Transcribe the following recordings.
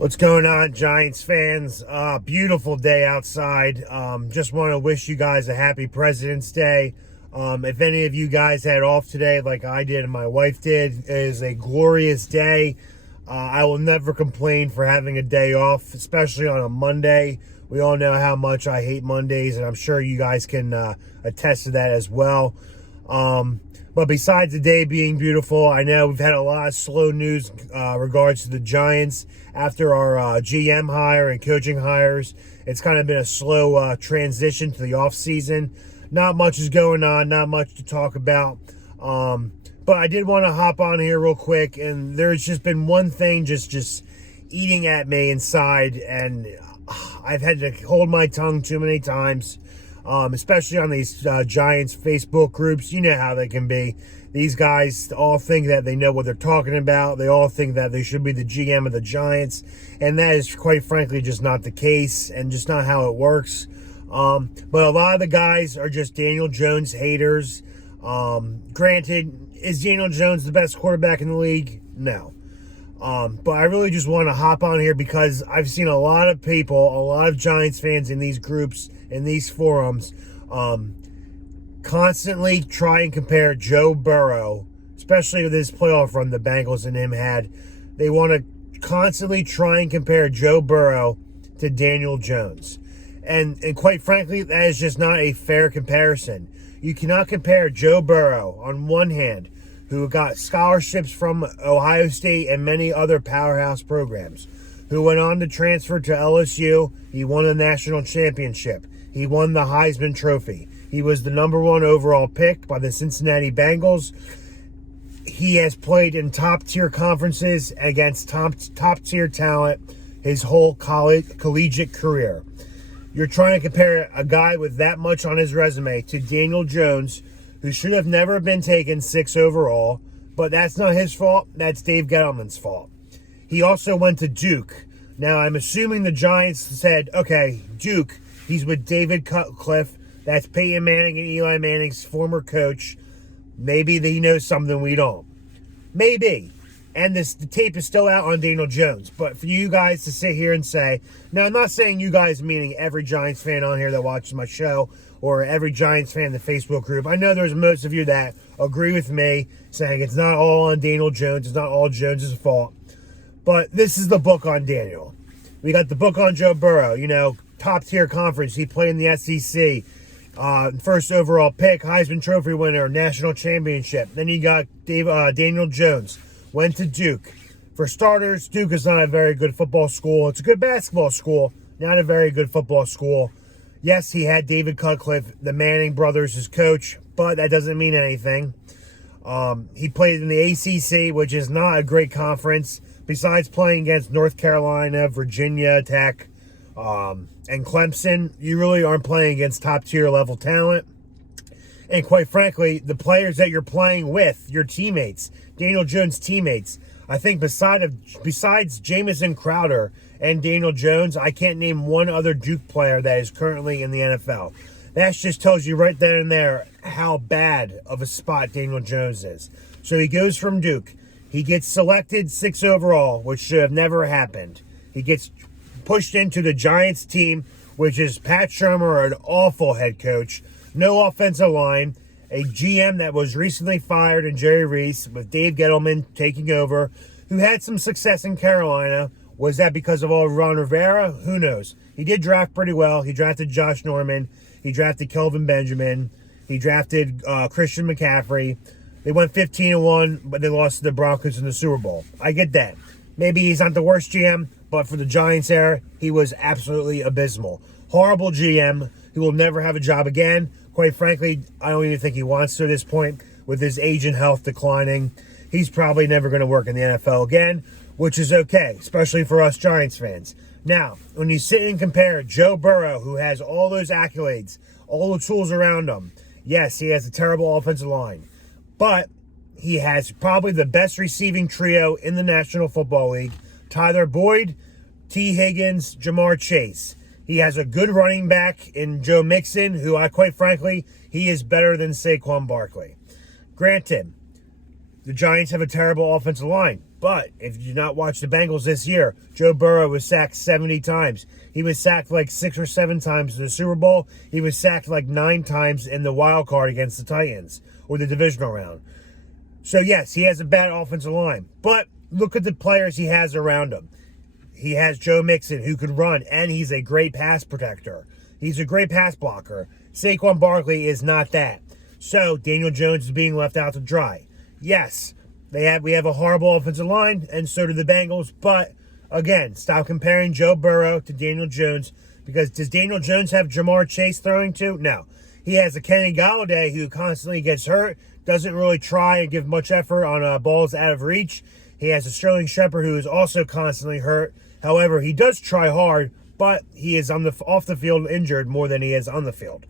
What's going on, Giants fans? Beautiful day outside. Just want to wish you guys a happy President's Day. If any of you guys had off today like I did and my wife did, it is a glorious day. I will never complain for having a day off, especially on a Monday. We all know how much I hate Mondays, and I'm sure you guys can attest to that as well. But besides the day being beautiful, I know we've had a lot of slow news regards to the Giants after our GM hire and coaching hires. It's kind of been a slow transition to the offseason. Not much is going on, not much to talk about. But I did want to hop on here real quick, and there's just been one thing just eating at me inside, and I've had to hold my tongue too many times. Especially on these Giants Facebook groups. You know how they can be. These guys all think that they know what they're talking about. They all think that they should be the GM of the Giants. And that is, quite frankly, just not the case and just not how it works. But a lot of the guys are just Daniel Jones haters. Granted, is Daniel Jones the best quarterback in the league? No. But I really just want to hop on here because I've seen a lot of people, a lot of Giants fans in these groups, in these forums, constantly try and compare Joe Burrow, especially with this playoff run the Bengals and him had. They want to constantly try and compare Joe Burrow to Daniel Jones. And quite frankly, that is just not a fair comparison. You cannot compare Joe Burrow, on one hand, who got scholarships from Ohio State and many other powerhouse programs, who went on to transfer to LSU. He won a national championship. He won the Heisman Trophy. He was the number one overall pick by the Cincinnati Bengals. He has played in top-tier conferences against top-tier talent his whole collegiate career. You're trying to compare a guy with that much on his resume to Daniel Jones, who should have never been taken 6 overall, but that's not his fault. That's Dave Gettleman's fault. He also went to Duke. Now, I'm assuming the Giants said, okay, Duke, he's with David Cutcliffe. That's Peyton Manning and Eli Manning's former coach. Maybe he knows something we don't. Maybe. And the tape is still out on Daniel Jones. But for you guys to sit here and say, now I'm not saying you guys meaning every Giants fan on here that watches my show or every Giants fan in the Facebook group. I know there's most of you that agree with me saying it's not all on Daniel Jones. It's not all Jones' fault. But this is the book on Daniel. We got the book on Joe Burrow. You know, top-tier conference. He played in the SEC. First overall pick, Heisman Trophy winner, national championship. Then you got Daniel Jones. Went to Duke. For starters, Duke is not a very good football school. It's a good basketball school, not a very good football school. Yes, he had David Cutcliffe, the Manning brothers, as coach, but that doesn't mean anything. He played in the ACC, which is not a great conference. Besides playing against North Carolina, Virginia Tech, and Clemson, you really aren't playing against top-tier level talent. And quite frankly, the players that you're playing with, your teammates, Daniel Jones' teammates, I think besides Jamison Crowder and Daniel Jones, I can't name one other Duke player that is currently in the NFL. That just tells you right there and there how bad of a spot Daniel Jones is. So he goes from Duke. He gets selected 6 overall, which should have never happened. He gets pushed into the Giants team, which is Pat Shermer, an awful head coach. No offensive line, a GM that was recently fired in Jerry Reese with Dave Gettleman taking over, who had some success in Carolina. Was that because of all Ron Rivera? Who knows? He did draft pretty well. He drafted Josh Norman. He drafted Kelvin Benjamin. He drafted Christian McCaffrey. They went 15-1, but they lost to the Broncos in the Super Bowl. I get that. Maybe he's not the worst GM, but for the Giants era, he was absolutely abysmal. Horrible GM. He will never have a job again. Quite frankly, I don't even think he wants to at this point. With his age and health declining, he's probably never going to work in the NFL again, which is okay, especially for us Giants fans. Now, when you sit and compare Joe Burrow, who has all those accolades, all the tools around him, yes, he has a terrible offensive line, but he has probably the best receiving trio in the National Football League. Tyler Boyd, T. Higgins, Jamar Chase. He has a good running back in Joe Mixon, who quite frankly, he is better than Saquon Barkley. Granted, the Giants have a terrible offensive line. But if you did not watch the Bengals this year, Joe Burrow was sacked 70 times. He was sacked like 6 or 7 times in the Super Bowl. He was sacked like 9 times in the wild card against the Titans or the divisional round. So, yes, he has a bad offensive line. But look at the players he has around him. He has Joe Mixon, who can run, and he's a great pass protector. He's a great pass blocker. Saquon Barkley is not that. So, Daniel Jones is being left out to dry. Yes, we have a horrible offensive line, and so do the Bengals. But, again, stop comparing Joe Burrow to Daniel Jones, because does Daniel Jones have Jamar Chase throwing to? No. He has a Kenny Golladay who constantly gets hurt, doesn't really try and give much effort on balls out of reach. He has a Sterling Shepard who is also constantly hurt. However, he does try hard, but he is off the field injured more than he is on the field.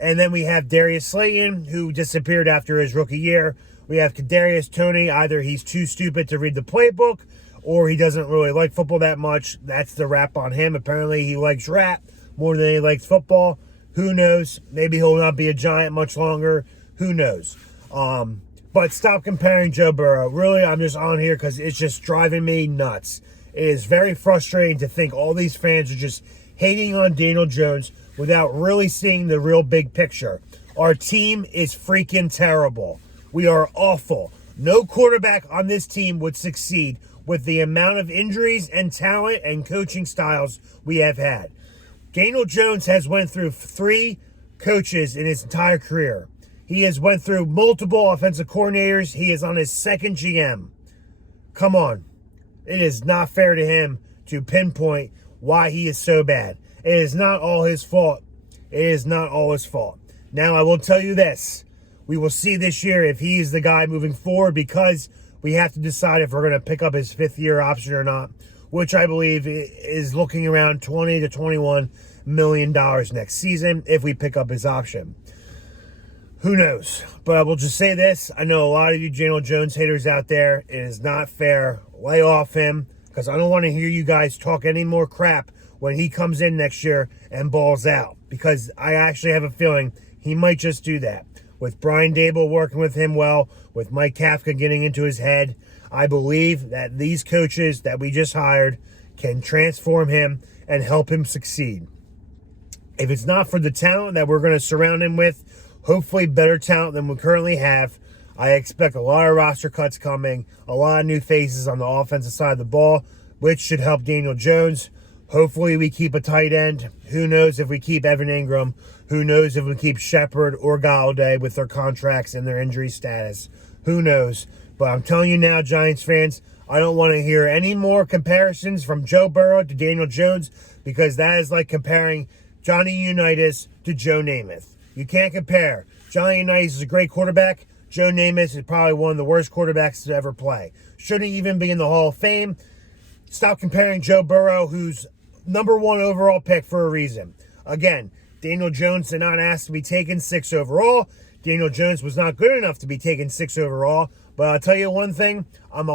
And then we have Darius Slayton, who disappeared after his rookie year. We have Kadarius Toney. Either he's too stupid to read the playbook, or he doesn't really like football that much. That's the rap on him. Apparently, he likes rap more than he likes football. Who knows? Maybe he'll not be a Giant much longer. Who knows? But stop comparing Joe Burrow. Really, I'm just on here because it's just driving me nuts. It is very frustrating to think all these fans are just hating on Daniel Jones without really seeing the real big picture. Our team is freaking terrible. We are awful. No quarterback on this team would succeed with the amount of injuries and talent and coaching styles we have had. Daniel Jones has went through 3 coaches in his entire career. He has went through multiple offensive coordinators. He is on his 2nd GM. Come on. It is not fair to him to pinpoint why he is so bad. It is not all his fault. It is not all his fault. Now, I will tell you this. We will see this year if he is the guy moving forward, because we have to decide if we're going to pick up his 5th-year option or not, which I believe is looking around $20 to $21 million next season if we pick up his option. Who knows? But I will just say this. I know a lot of you Daniel Jones haters out there. It is not fair. Lay off him, because I don't want to hear you guys talk any more crap when he comes in next year and balls out, because I actually have a feeling he might just do that. With Brian Dable working with him well, with Mike Kafka getting into his head, I believe that these coaches that we just hired can transform him and help him succeed. If it's not for the talent that we're going to surround him with, hopefully better talent than we currently have, I expect a lot of roster cuts coming, a lot of new faces on the offensive side of the ball, which should help Daniel Jones. Hopefully we keep a tight end. Who knows if we keep Evan Ingram? Who knows if we keep Shepard or Golladay with their contracts and their injury status? Who knows? But I'm telling you now, Giants fans, I don't want to hear any more comparisons from Joe Burrow to Daniel Jones, because that is like comparing Johnny Unitas to Joe Namath. You can't compare. Johnny Unitas is a great quarterback. Joe Namath is probably one of the worst quarterbacks to ever play. Shouldn't even be in the Hall of Fame. Stop comparing Joe Burrow, who's #1 overall pick, for a reason. Again, Daniel Jones did not ask to be taken 6 overall. Daniel Jones was not good enough to be taken 6 overall. But I'll tell you one thing. I'm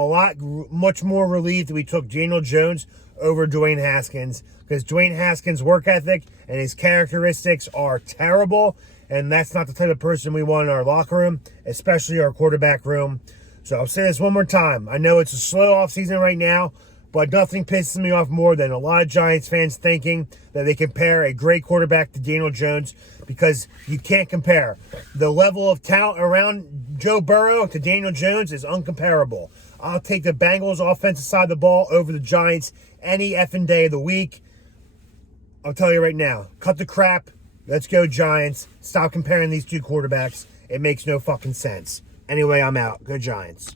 much more relieved that we took Daniel Jones over Dwayne Haskins, because Dwayne Haskins' work ethic and his characteristics are terrible. And that's not the type of person we want in our locker room, especially our quarterback room. So I'll say this one more time. I know it's a slow offseason right now, but nothing pisses me off more than a lot of Giants fans thinking that they compare a great quarterback to Daniel Jones, because you can't compare. The level of talent around Joe Burrow to Daniel Jones is uncomparable. I'll take the Bengals offensive side of the ball over the Giants any effing day of the week. I'll tell you right now, cut the crap. Let's go Giants. Stop comparing these 2 quarterbacks. It makes no fucking sense. Anyway, I'm out. Go Giants.